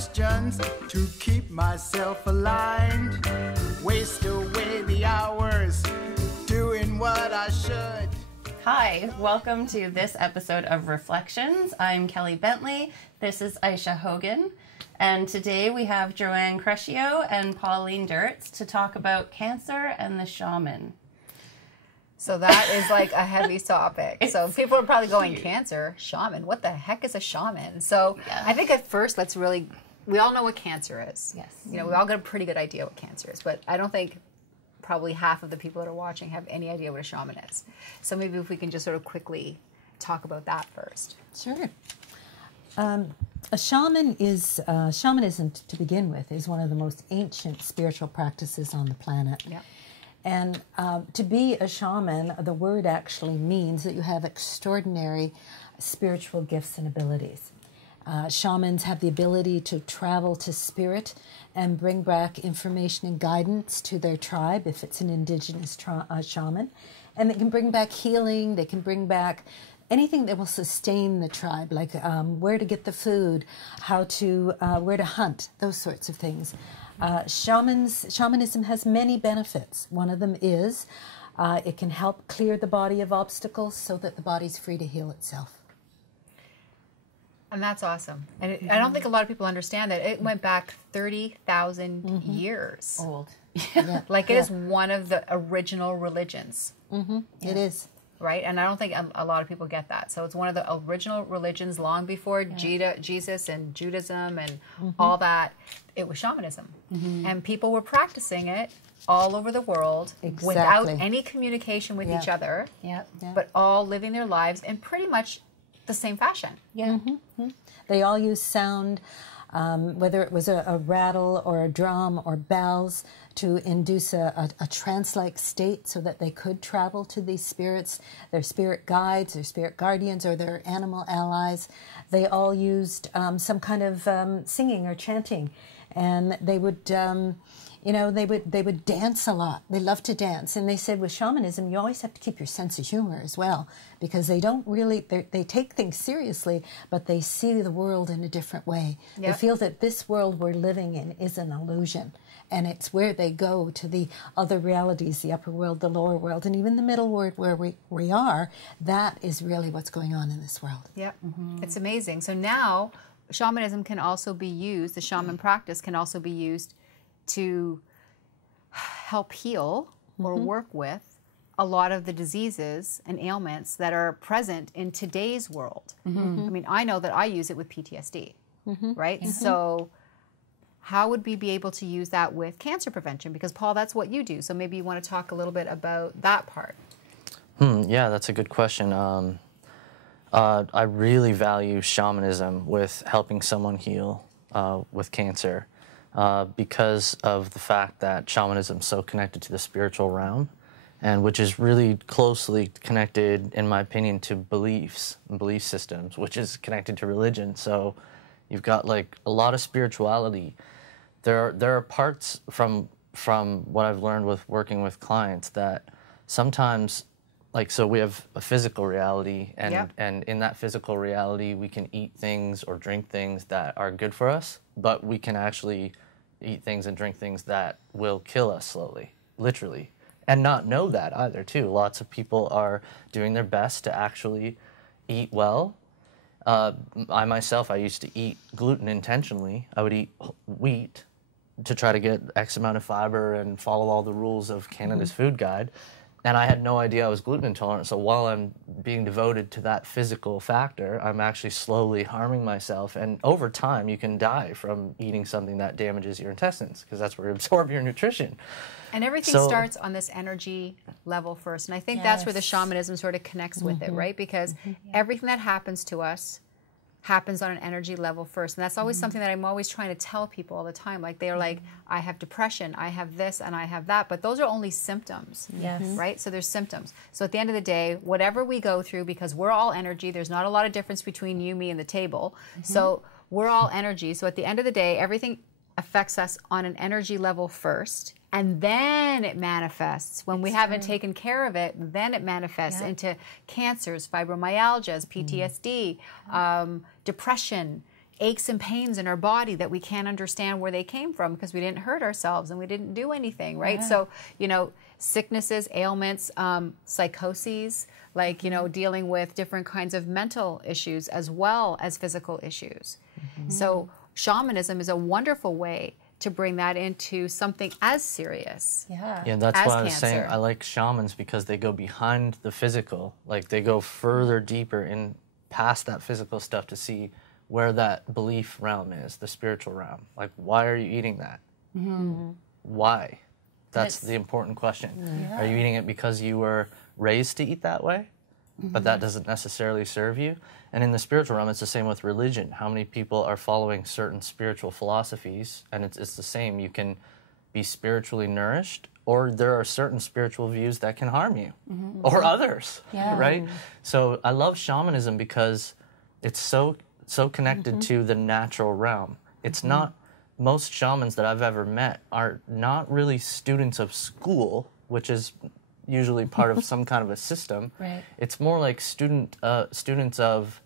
questions to keep myself aligned. Waste away the hours doing what I should. Hi, welcome to this episode of Reflections. I'm Kelly Bentley. This is Ayse Hogan. And today we have Joanne Crechiolo and Paul Leendertse to talk about cancer and the shaman. So that is like a heavy topic. So people are probably going, cancer, shaman, what the heck is a shaman? So I think at first we all know what cancer is. Yes. You know, we all got a pretty good idea what cancer is, but I don't think probably half of the people that are watching have any idea what a shaman is. So maybe if we can just sort of quickly talk about that first. Sure. A shaman is, shamanism to begin with is one of the most ancient spiritual practices on the planet. Yep. And to be a shaman, the word actually means that you have extraordinary spiritual gifts and abilities. Shamans have the ability to travel to spirit and bring back information and guidance to their tribe, if it's an indigenous shaman. And they can bring back healing, they can bring back anything that will sustain the tribe, like where to get the food, where to hunt, those sorts of things. Shamanism has many benefits. One of them is it can help clear the body of obstacles so that the body's free to heal itself. And that's awesome. And I don't think a lot of people understand that it went back 30,000 years. Old. Yeah. Like it is one of the original religions. It is. Right? And I don't think a lot of people get that. So it's one of the original religions long before Jesus and Judaism and all that. It was shamanism. And people were practicing it all over the world without any communication with each other, but all living their lives in pretty much the same fashion. They all use sound, whether it was a rattle or a drum or bells, to induce a trance-like state so that they could travel to these spirits, their spirit guides, their spirit guardians, or their animal allies. They all used some kind of singing or chanting, and they would they would dance a lot. They loved to dance. And they said with shamanism, you always have to keep your sense of humor as well, because they don't really, they take things seriously, but they see the world in a different way. They feel that this world we're living in is an illusion. And it's where they go to the other realities, the upper world, the lower world, and even the middle world where we are. That is really what's going on in this world. Yep. It's amazing. So now shamanism can also be used, the shaman practice can also be used to help heal or work with a lot of the diseases and ailments that are present in today's world. I mean, I know that I use it with PTSD, right? So how would we be able to use that with cancer prevention? Because Paul, that's what you do. So maybe you want to talk a little bit about that part. Yeah, that's a good question. I really value shamanism with helping someone heal with cancer. Because of the fact that shamanism is so connected to the spiritual realm, and which is really closely connected, in my opinion, to beliefs and belief systems, which is connected to religion. So you've got like a lot of spirituality. There are parts from what I've learned with working with clients that sometimes, like, so we have a physical reality, and in that physical reality we can eat things or drink things that are good for us, but we can actually eat things and drink things that will kill us slowly, literally, and not know that either too. Lots of people are doing their best to actually eat well. I myself, I used to eat gluten intentionally. I would eat wheat to try to get X amount of fiber and follow all the rules of Canada's food guide. And I had no idea I was gluten intolerant, so while I'm being devoted to that physical factor, I'm actually slowly harming myself. And over time, you can die from eating something that damages your intestines, because that's where you absorb your nutrition. And everything starts on this energy level first. And I think that's where the shamanism sort of connects with it, right? Because everything that happens to us happens on an energy level first. And that's always something that I'm always trying to tell people all the time. Like, they're like, I have depression, I have this, and I have that. But those are only symptoms, right? So there's symptoms. So at the end of the day, whatever we go through, because we're all energy, there's not a lot of difference between you, me, and the table. So we're all energy. So at the end of the day, everything affects us on an energy level first. And then it manifests. When we haven't taken care of it, then it manifests into cancers, fibromyalgias, PTSD, depression, aches and pains in our body that we can't understand where they came from because we didn't hurt ourselves and we didn't do anything, right? Yeah. So, you know, sicknesses, ailments, psychoses, like, you know, dealing with different kinds of mental issues as well as physical issues. So shamanism is a wonderful way to bring that into something as serious. Yeah. Yeah, that's as why I was saying cancer. I like shamans, because they go behind the physical. Like, they go further deeper in past that physical stuff to see where that belief realm is, the spiritual realm. Like, why are you eating that? Why? That's the important question. Are you eating it because you were raised to eat that way? But that doesn't necessarily serve you. And in the spiritual realm, it's the same with religion. How many people are following certain spiritual philosophies? And it's the same. You can be spiritually nourished, or there are certain spiritual views that can harm you, or others, right? So I love shamanism because it's so connected to the natural realm. It's not, most shamans that I've ever met are not really students of school, which is usually part of some kind of a system. Right. It's more like students of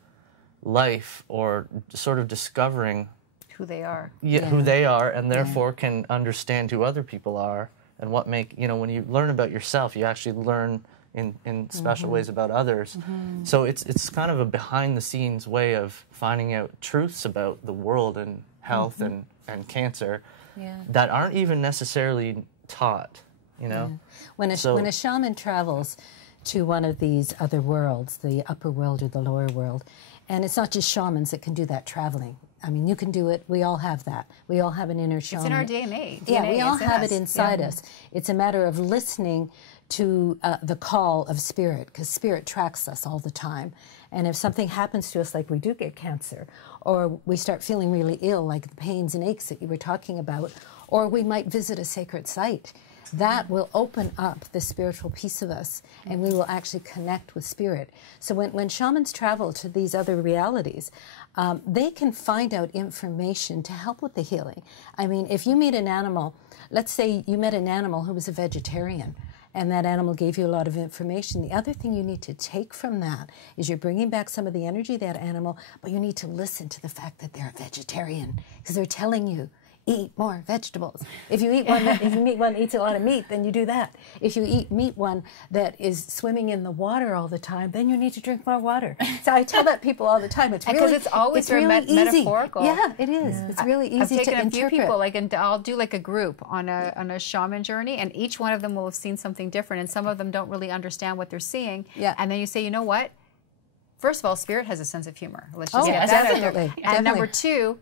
life, or sort of discovering Who they are. who they are, and therefore can understand who other people are, and what make, you know, when you learn about yourself, you actually learn in special ways about others. So it's kind of a behind the scenes way of finding out truths about the world and health and cancer that aren't even necessarily taught, you know? When a shaman travels to one of these other worlds, the upper world or the lower world, and it's not just shamans that can do that traveling. I mean, you can do it. We all have that. We all have an inner shaman. It's in our DNA. Yeah, we all it's in have us. it inside us. It's a matter of listening to the call of spirit, because spirit tracks us all the time. And if something happens to us, like we do get cancer, or we start feeling really ill, like the pains and aches that you were talking about, or we might visit a sacred site, that will open up the spiritual piece of us, and we will actually connect with spirit. So when shamans travel to these other realities, they can find out information to help with the healing. I mean, if you meet an animal, let's say you met an animal who was a vegetarian, and that animal gave you a lot of information. The other thing you need to take from that is you're bringing back some of the energy of that animal, but you need to listen to the fact that they're a vegetarian, because they're telling you, eat more vegetables. If you meet one that eats a lot of meat, then you do that. If you meet one that is swimming in the water all the time, then you need to drink more water. So I tell that people all the time. It's Because it's always very easy. metaphorical. Yeah, it is. It's really easy I've taken to a few interpret. people, like, and I'll do like a group on a shaman journey, and each one of them will have seen something different, and some of them don't really understand what they're seeing. Yeah. And then you say, you know what? First of all, spirit has a sense of humor. Let's just Oh, get that out there. definitely, And number definitely.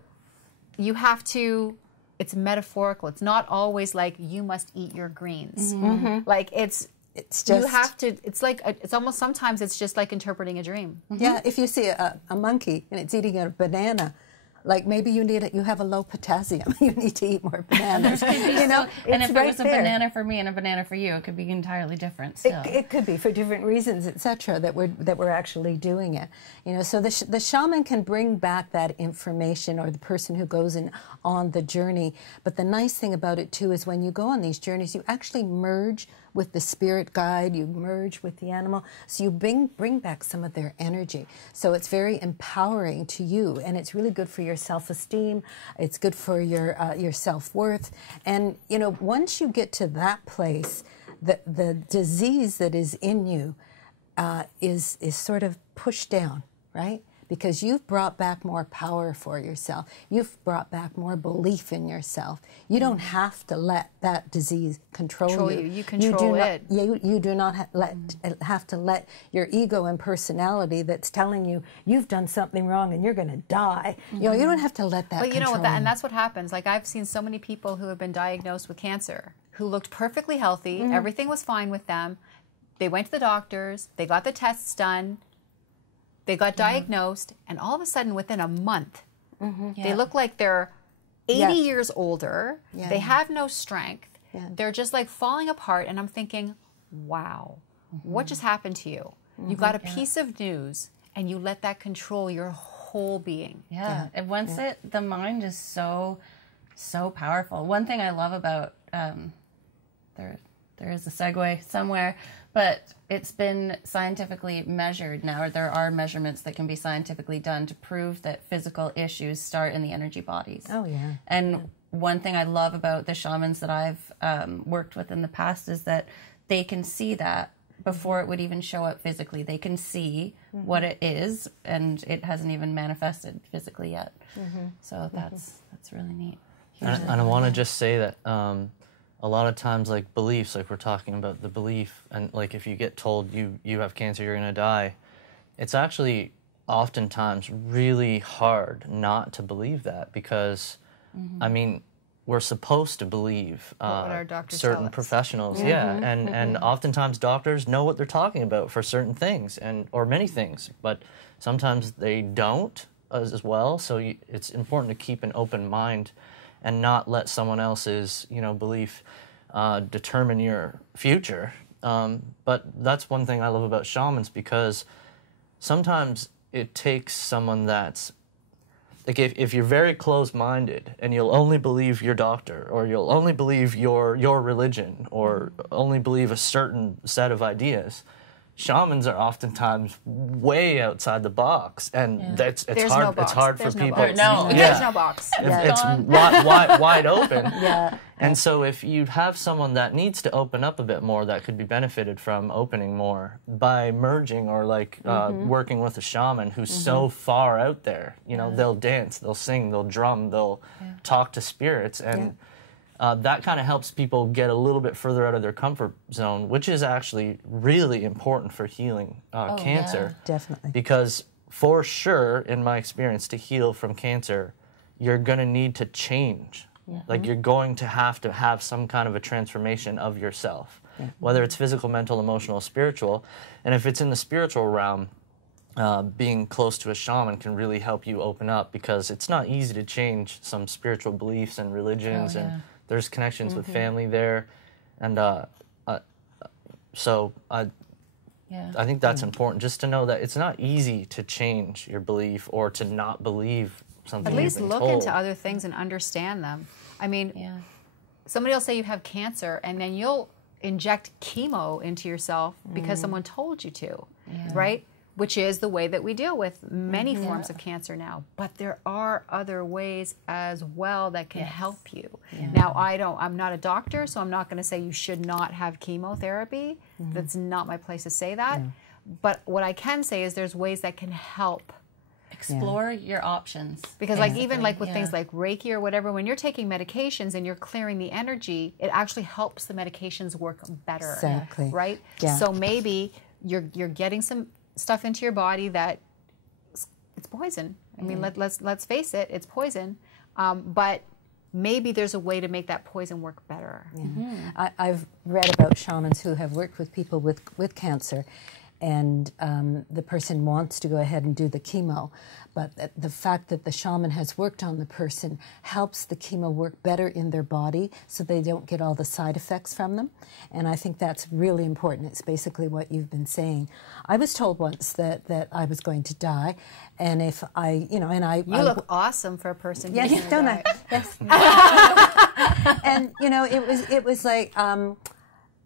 two, you have to. It's metaphorical. It's not always like you must eat your greens. Like it's just, you have to. It's like it's almost sometimes it's just like interpreting a dream. Yeah, if you see a monkey and it's eating a banana, like maybe you have a low potassium. You need to eat more bananas. You know, And if it's it right was a there. banana for me and a banana for you, it could be entirely different still. It could be for different reasons, etc. That we're actually doing it. You know, so the shaman can bring back that information, or the person who goes on the journey. But the nice thing about it too is when you go on these journeys, you actually merge with the spirit guide, you merge with the animal, so you bring back some of their energy. So it's very empowering to you, and it's really good for your self-esteem. It's good for your self-worth. And you know, once you get to that place, the disease that is in you is sort of pushed down, right? Because you've brought back more power for yourself. You've brought back more belief in yourself. You don't have to let that disease control you. You control it. You do not have to let your ego and personality that's telling you you've done something wrong and you're going to die. You know, you don't have to let that But you know control what? you. And that's what happens. Like I've seen so many people who have been diagnosed with cancer who looked perfectly healthy. Everything was fine with them. They went to the doctors. They got the tests done. They got diagnosed, and all of a sudden, within a month, they look like they're 80 years older. Yeah. They have no strength. Yeah. They're just like falling apart, and I'm thinking, wow, what just happened to you? You got a piece of news, and you let that control your whole being. Yeah. And once the mind is so powerful. One thing I love about there's there is a segue somewhere, but it's been scientifically measured now, or there are measurements that can be scientifically done to prove that physical issues start in the energy bodies. Oh, yeah. And one thing I love about the shamans that I've worked with in the past is that they can see that before it would even show up physically. They can see what it is, and it hasn't even manifested physically yet. So that's really neat. And I want to just say that a lot of times, like beliefs, like we're talking about the belief, and like if you get told you have cancer, you're going to die, it's actually oftentimes really hard not to believe that, because, I mean, we're supposed to believe our doctors certain tell us. professionals, and oftentimes doctors know what they're talking about for certain things, or many things, but sometimes they don't as well. So it's important to keep an open mind and not let someone else's belief determine your future. But that's one thing I love about shamans, because sometimes it takes someone that's like, if you're very close-minded and you'll only believe your doctor, or you'll only believe your religion, or only believe a certain set of ideas, shamans are oftentimes way outside the box, and it's There's hard. no box. It's hard There's for no people. box. No. There's no box. It's wide open. Yeah. And so if you have someone that needs to open up a bit more, that could be benefited from opening more by merging, or like working with a shaman who's so far out there. They'll dance, they'll sing, they'll drum, they'll talk to spirits, and that kind of helps people get a little bit further out of their comfort zone, which is actually really important for healing cancer. Definitely. Because for sure, in my experience, to heal from cancer, you're going to need to change. Like, you're going to have some kind of a transformation of yourself, whether it's physical, mental, emotional, spiritual. And if it's in the spiritual realm, being close to a shaman can really help you open up, because it's not easy to change some spiritual beliefs and religions, and there's connections with family there. And so I think that's important, just to know that it's not easy to change your belief or to not believe something. At least you've been look told. into other things and understand them. I mean, somebody will say you have cancer, and then you'll inject chemo into yourself because someone told you to, right? Which is the way that we deal with many forms of cancer now. But there are other ways as well that can help you. Now, I'm not a doctor, so I'm not going to say you should not have chemotherapy. That's not my place to say that. But what I can say is there's ways that can help. Explore your options. Because even with things like Reiki or whatever, when you're taking medications and you're clearing the energy, it actually helps the medications work better. Exactly. Right? Yeah. So maybe you're getting some stuff into your body that it's poison. I mean, let's face it, it's poison. But maybe there's a way to make that poison work better. I've read about shamans who have worked with people with cancer, and the person wants to go ahead and do the chemo, but the fact that the shaman has worked on the person helps the chemo work better in their body, so they don't get all the side effects from them. And I think that's really important. It's basically what you've been saying. I was told once that I was going to die, and if I, You look awesome for a person who's yes, gonna don't die. I? Yes. And it was like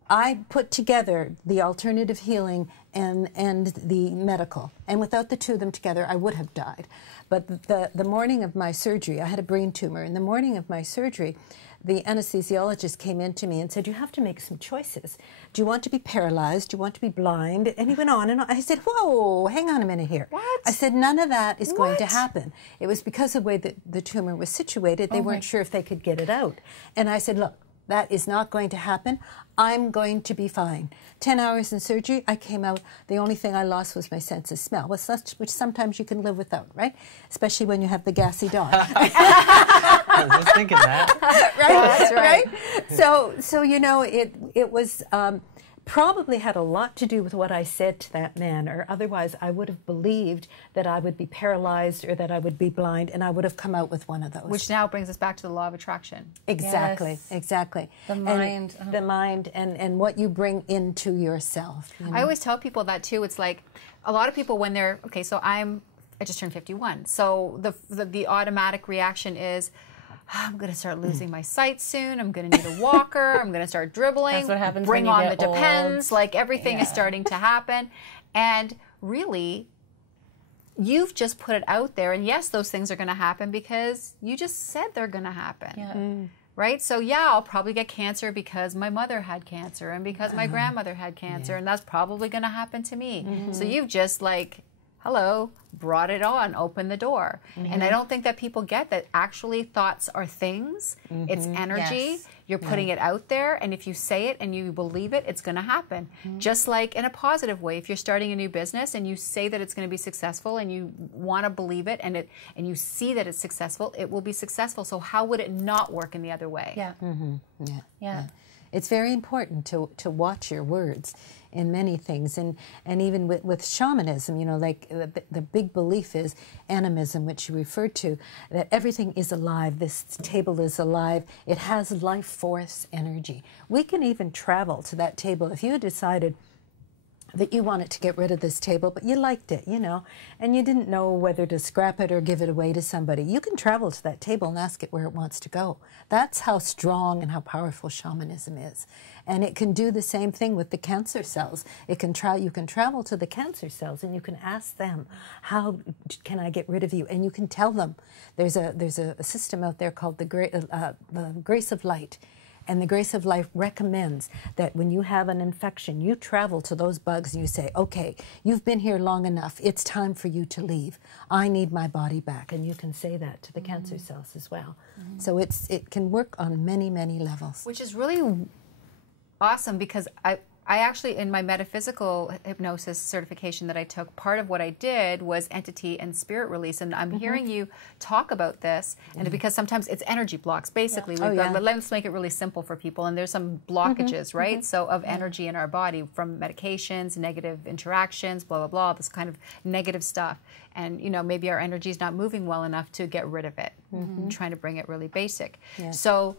I put together the alternative healing and the medical, and without the two of them together, I would have died. But the morning of my surgery, I had a brain tumor. In the morning of my surgery, the anesthesiologist came in to me and said, "You have to make some choices. Do you want to be paralyzed? Do you want to be blind?" And he went on and on. I said, "Whoa, hang on a minute here." What? I said, "None of that is going to happen." It was because of the way that the tumor was situated. They weren't sure if they could get it out. And I said, "Look, that is not going to happen. I'm going to be fine." 10 hours in surgery, I came out. The only thing I lost was my sense of smell, which sometimes you can live without, right? Especially when you have the gassy dog. I was just thinking that. Right? That's right. So it was probably had a lot to do with what I said to that man, or otherwise I would have believed that I would be paralyzed or that I would be blind, and I would have come out with one of those. Which now brings us back to the law of attraction. Exactly, Yes. exactly. The mind. The mind and what you bring into yourself. I always tell people that too. It's like a lot of people when they're, okay, so I just turned 51. So the automatic reaction is, I'm going to start losing my sight soon. I'm going to need a walker. I'm going to start dribbling. That's what happens Bring when you on get the old. Depends. Like everything is starting to happen. And really, you've just put it out there. And yes, those things are going to happen because you just said they're going to happen. Yeah. Right? So yeah, I'll probably get cancer because my mother had cancer and because my grandmother had cancer, and that's probably going to happen to me. So you've just like, hello, brought it on, opened the door. And I don't think that people get that actually thoughts are things. It's energy. Yes. You're putting it out there, and if you say it and you believe it, it's going to happen. Just like in a positive way, if you're starting a new business and you say that it's going to be successful and you want to believe it and you see that it's successful, it will be successful. So how would it not work in the other way? Yeah. Yeah. It's very important to watch your words in many things, and even with shamanism, you know, like the big belief is animism, which you referred to, that everything is alive. This table is alive. It has life force energy. We can even travel to that table. If you decided that you wanted to get rid of this table, but you liked it, you know, and you didn't know whether to scrap it or give it away to somebody, you can travel to that table and ask it where it wants to go. That's how strong and how powerful shamanism is. And it can do the same thing with the cancer cells. You can travel to the cancer cells and you can ask them, how can I get rid of you? And you can tell them. There's a system out there called the Grace of Light. And the Grace of Life recommends that when you have an infection, you travel to those bugs and you say, okay, you've been here long enough. It's time for you to leave. I need my body back. And you can say that to the cancer cells as well. So it can work on many, many levels. Which is really awesome, because I actually, in my metaphysical hypnosis certification that I took, part of what I did was entity and spirit release. And I'm hearing you talk about this, and because sometimes it's energy blocks, basically. But let's make it really simple for people. And there's some blockages, right? So of energy in our body from medications, negative interactions, blah, blah, blah, this kind of negative stuff. And, you know, maybe our energy is not moving well enough to get rid of it. Trying to bring it really basic. So,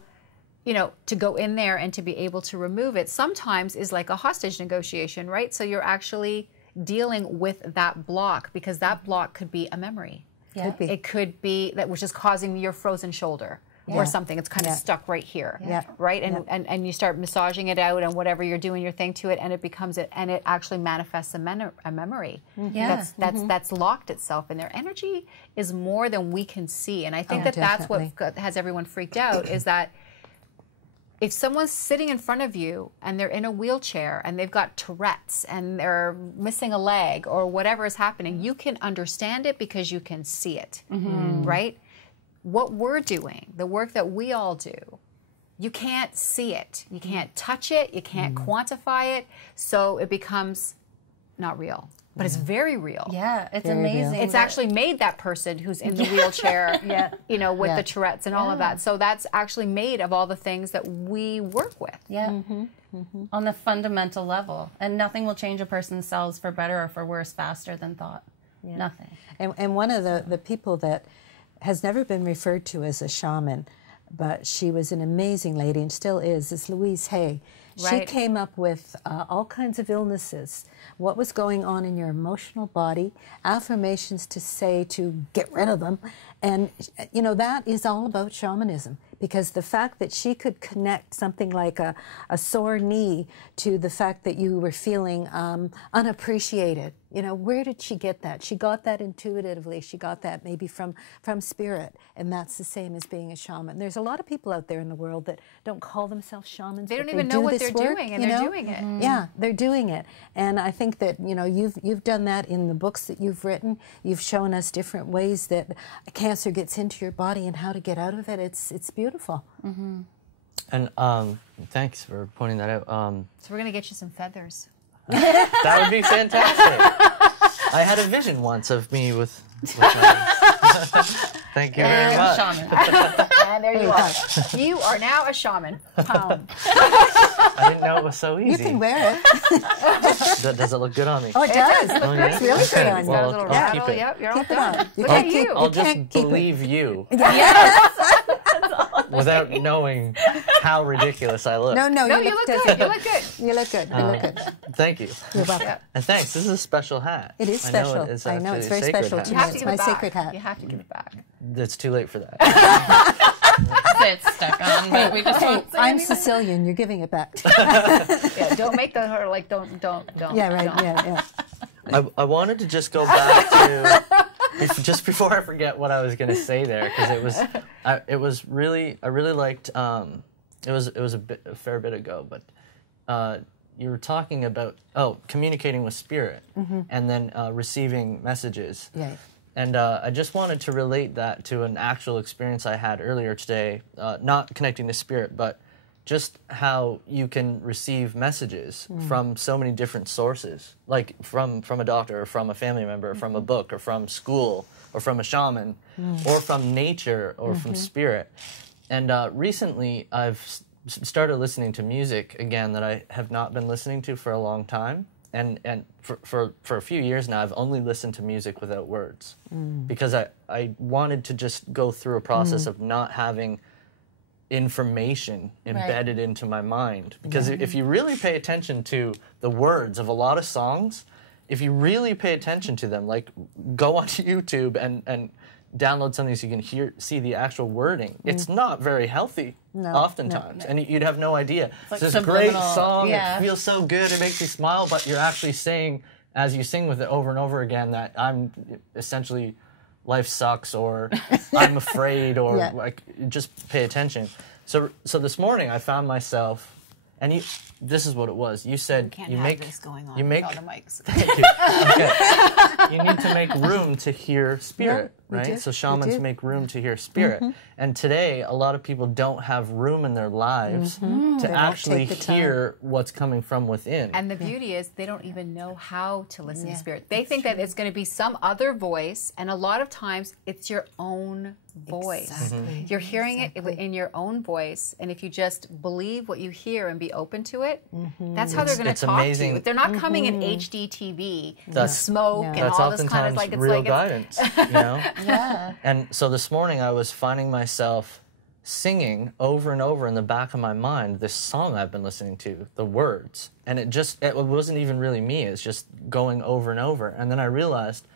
you know, to go in there and to be able to remove it sometimes is like a hostage negotiation, right? So you're actually dealing with that block, because that block could be a memory. It could be that which is causing your frozen shoulder or something. It's kind of stuck right here, right? And you start massaging it out and whatever you're doing your thing to it, and it becomes it, and it actually manifests a memory that's locked itself in there. Energy is more than we can see, and I think that's what has everyone freaked out, is that if someone's sitting in front of you and they're in a wheelchair and they've got Tourette's and they're missing a leg or whatever is happening, you can understand it because you can see it, right? What we're doing, the work that we all do, you can't see it. You can't touch it. You can't quantify it. So it becomes not real. But it's very real. Yeah, it's Very amazing. real. It's actually made that person who's in the wheelchair, you know, with the Tourette's and all of that. So that's actually made of all the things that we work with. On the fundamental level. And nothing will change a person's cells for better or for worse faster than thought. Nothing. And one of the people that has never been referred to as a shaman, but she was an amazing lady and still is Louise Hay. She came up with all kinds of illnesses, what was going on in your emotional body, affirmations to say to get rid of them. And, you know, that is all about shamanism, because the fact that she could connect something like a sore knee to the fact that you were feeling unappreciated. You know, where did she get that? She got that intuitively. She got that maybe from spirit, and that's the same as being a shaman. There's a lot of people out there in the world that don't call themselves shamans. They don't even know what they're doing, and they're doing it. Yeah, they're doing it. And I think that, you know, you've done that in the books that you've written. You've shown us different ways that cancer gets into your body and how to get out of it. It's beautiful. And thanks for pointing that out. So we're going to get you some feathers. That would be fantastic. I had a vision once of me with Thank you very much. Shaman. And there you are. You are now a shaman. I didn't know it was so easy. You can wear it. Does it look good on me? Oh, it does. Oh, yeah? It's really good on you. Well, Got a little I'll rattle. keep it. Yep, you're all Keep it done. on. You Look can't at keep- you. I'll can't just keep it. believe you Yes. without knowing how ridiculous I look. No, No, you look good. You look good. You look good. You look good. Thank you. You're welcome. And thanks. This is a special hat. It is special. I know, it's very actually a sacred special hat. to You me. have to It's give my it back. sacred hat. You have to give it back. It's too late for that. it's stuck on, but we just won't say I'm anything. Sicilian. You're giving it back. Yeah, don't make the her like don't. Yeah, right. don't. Yeah, yeah. I wanted to just go back to just before I forget what I was going to say there, because it was really, I really liked. It was a fair bit ago, but you were talking about communicating with spirit, and then receiving messages. Yeah. And I just wanted to relate that to an actual experience I had earlier today, not connecting to spirit, but just how you can receive messages from so many different sources, like from a doctor, or from a family member, or from a book, or from school, or from a shaman, or from nature, or from spirit. And recently I've started listening to music again that I have not been listening to for a long time. And for a few years now, I've only listened to music without words, because I wanted to just go through a process of not having information embedded into my mind. Because if you really pay attention to the words of a lot of songs, if you really pay attention to them, like go onto YouTube and download something so you can see the actual wording, it's not very healthy oftentimes. And you'd have no idea. It's It's like this great subliminal, song, yeah. it feels so good, it makes you smile, but you're actually saying, as you sing with it over and over again, that I'm essentially, life sucks, or I'm afraid, or like, just pay attention. So this morning I found myself, and this is what it was. You said Can't you have make this going on you with make all the mics. Thank you. Okay. You need to make room to hear spirit, we right? do. So We shamans do. make room to hear spirit. And today, a lot of people don't have room in their lives to actually take the time. hear what's coming from within. And the beauty is they don't even know how to listen to spirit. They think that it's going to be some other voice, and a lot of times it's your own voice. Exactly. You're hearing it in your own voice, and if you just believe what you hear and be open to it, that's how they're going It's to talk to amazing. you. They're not coming in HD TV, That's- smoke, and That's all this kind oftentimes of like it's real like guidance, you know? Yeah. And so this morning I was finding myself singing over and over in the back of my mind this song I've been listening to, the words. And it wasn't even really me, it's just going over and over. And then I realized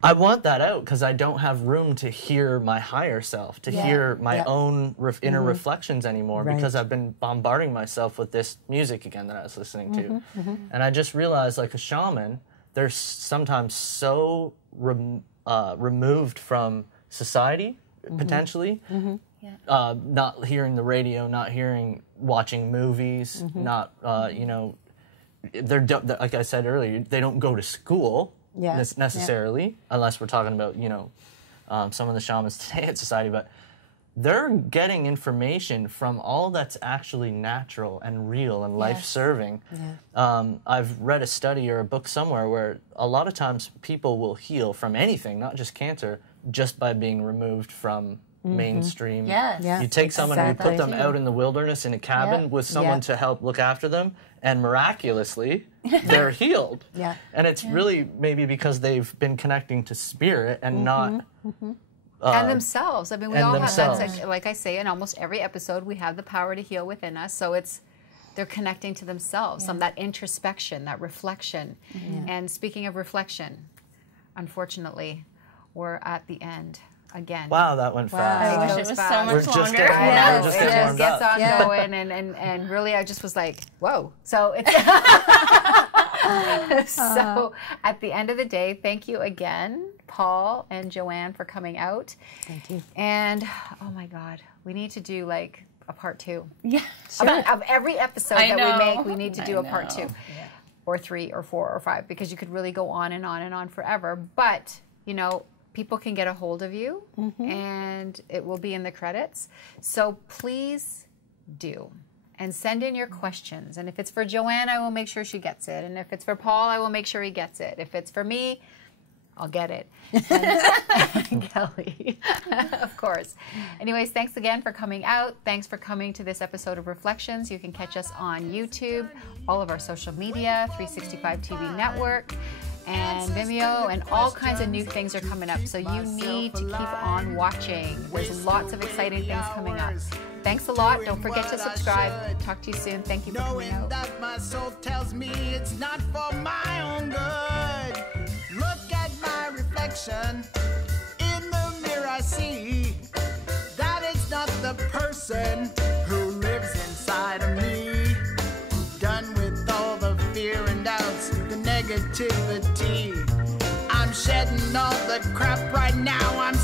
I want that out because I don't have room to hear my higher self, to hear my own inner reflections anymore, because I've been bombarding myself with this music again that I was listening to. And I just realized, like a shaman, they're sometimes so removed from society, potentially, not hearing the radio, not watching movies, not, they're like I said earlier, they don't go to school. Necessarily, unless we're talking about, some of the shamans today in society, but they're getting information from all that's actually natural and real and life-serving. I've read a study or a book somewhere where a lot of times people will heal from anything, not just cancer, just by being removed from mainstream. Yes. You take someone and you put them Exactly. out in the wilderness in a cabin with someone to help look after them, and miraculously, they're healed. And it's really maybe because they've been connecting to spirit and not... and themselves. I mean, we and all themselves. have that. Like I say in almost every episode, we have the power to heal within us. So they're connecting to themselves, that introspection, that reflection. And speaking of reflection, unfortunately, we're at the end again. Wow, that went fast. I wish Goes it was so fast. much We're just longer. getting warmed I up. know, We're just it getting just warmed gets up. on going, and really, I just was like, whoa. So it's so at the end of the day, thank you again, Paul and Joanne, for coming out. Thank you. And oh my God, we need to do like a part 2. Yeah. Of every episode I that know. we make, we need to do I a part 2, know. or 3, or 4, or 5, because you could really go on and on and on forever. But people can get a hold of you, and it will be in the credits. So please do. And send in your questions. And if it's for Joanne, I will make sure she gets it. And if it's for Paul, I will make sure he gets it. If it's for me, I'll get it. And Kelly, of course. Anyways, thanks again for coming out. Thanks for coming to this episode of Reflections. You can catch us on YouTube, all of our social media, 365 TV Network, and Vimeo, and all kinds of new things are coming up. So you need to keep on watching. There's lots of exciting things coming up. Thanks a lot. Don't forget to subscribe. Talk to you soon. Thank you for coming Knowing out. that my soul tells me it's not for my own good. Look at my reflection in the mirror. I see that it's not the person person who lives inside of me. Done with all the fear and doubts, the negativity. I'm shedding all the crap right now. I'm